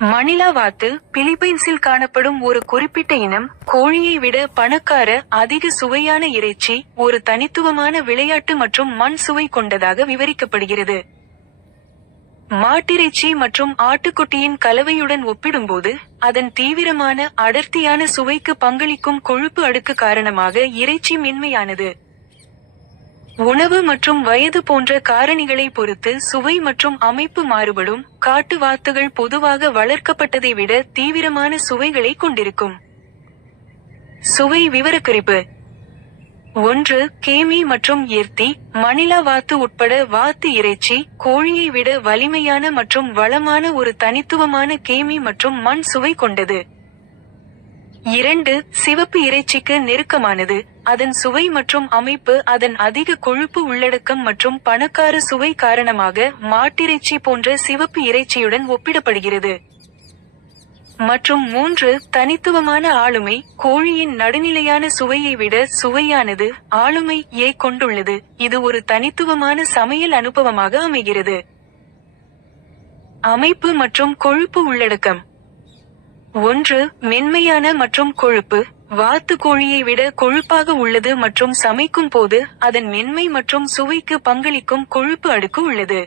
மணிலா வாத்து பிலிப்பைன்ஸில் காணப்படும் ஒரு குறிப்பிட்ட இனம். கோழியை விட பணக்கார, அதிக சுவையான இறைச்சி, ஒரு தனித்துவமான விளையாட்டு மற்றும் மண் சுவை கொண்டதாக விவரிக்கப்படுகிறது. மாட்டிறைச்சி மற்றும் ஆட்டுக்குட்டியின் கலவையுடன் ஒப்பிடும்போது, அதன் தீவிரமான, அடர்த்தியான சுவைக்கு பங்களிக்கும் கொழுப்பு அடுக்கு காரணமாக இறைச்சி மென்மையானது. உணவு மற்றும் வயது போன்ற காரணிகளை பொறுத்து சுவை மற்றும் அமைப்பு மாறுபடும். காட்டு வாத்துகள் பொதுவாக வளர்க்கப்பட்டதை விட தீவிரமான சுவைகளை கொண்டிருக்கும். சுவை விவரக்குறிப்பு. 1. கேமி மற்றும் எர்த்தி. மணிலா வாத்து உட்பட வாத்து இறைச்சி, கோழியை விட வலிமையான மற்றும் வளமான ஒரு தனித்துவமான கேமி மற்றும் மண் சுவை கொண்டது. 2. சிவப்பு இறைச்சிக்கு நெருக்கமானது. அதன் சுவை மற்றும் அமைப்பு அதன் அதிக கொழுப்பு உள்ளடக்கம் மற்றும் பணக்கார சுவை காரணமாக மாட்டிறைச்சி போன்ற சிவப்பு இறைச்சியுடன் ஒப்பிடப்படுகிறது. மற்றும் 3. தனித்துவமான ஆளுமை. கோழியின் நடுநிலையான சுவையை விட சுவையானது, ஆளுமை கொண்டுள்ளது. இது ஒரு தனித்துவமான சமையல் அனுபவமாக அமைகிறது. அமைப்பு மற்றும் கொழுப்பு உள்ளடக்கம். 1. மென்மையான மற்றும் கொழுப்பு. வாத்து கோழியை விட கொழுப்பாக உள்ளது மற்றும் சமைக்கும் போது அதன் மென்மை மற்றும் சுவைக்கு பங்களிக்கும் கொழுப்பு அடுக்கு உள்ளது.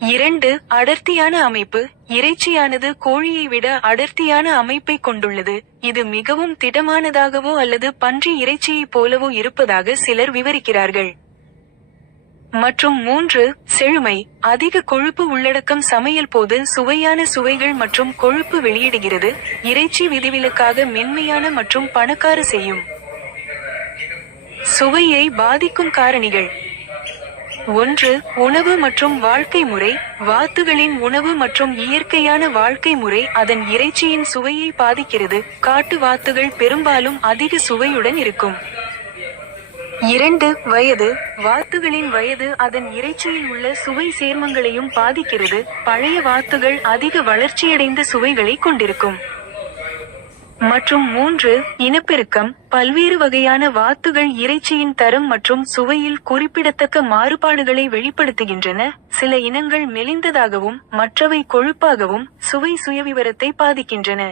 2. அடர்த்தியான அமைப்பு. இறைச்சியானது கோழியை விட அடர்த்தியான அமைப்பை கொண்டுள்ளது. இது மிகவும் திடமானதாகவோ அல்லது பன்றி இறைச்சியைப் போலவோ இருப்பதாக சிலர் விவரிக்கிறார்கள். மற்றும் 3. செழுமை. அதிக கொழுப்பு உள்ளடக்கம் சமையல் போது சுவையான சுவைகள் மற்றும் கொழுப்பு வெளியிடுகிறது. இறைச்சி விதிவிலக்காக மென்மையான மற்றும் பணக்கார செய்யும். சுவையை பாதிக்கும் காரணிகள். 1. உணவு மற்றும் வாழ்க்கை முறை. வாத்துகளின் உணவு மற்றும் இயற்கையான வாழ்க்கை முறை அதன் இறைச்சியின் சுவையை பாதிக்கிறது. காட்டு வாத்துகள் பெரும்பாலும் அதிக சுவையுடன் இருக்கும். 2. வயது. வாத்துகளின் வயது அதன் இறைச்சியில் உள்ள சுவை சேர்மங்களையும் பாதிக்கிறது. பழைய வாத்துகள் அதிக வளர்ச்சியடைந்த சுவைகளை கொண்டிருக்கும். மற்றும் 3. இனப்பெருக்கம். பல்வேறு வகையான வாத்துகள் இறைச்சியின் தரம் மற்றும் சுவையில் குறிப்பிடத்தக்க மாறுபாடுகளை வெளிப்படுத்துகின்றன. சில இனங்கள் மெலிந்ததாகவும் மற்றவை கொழுப்பாகவும் சுவை சுயவிவரத்தை பாதிக்கின்றன.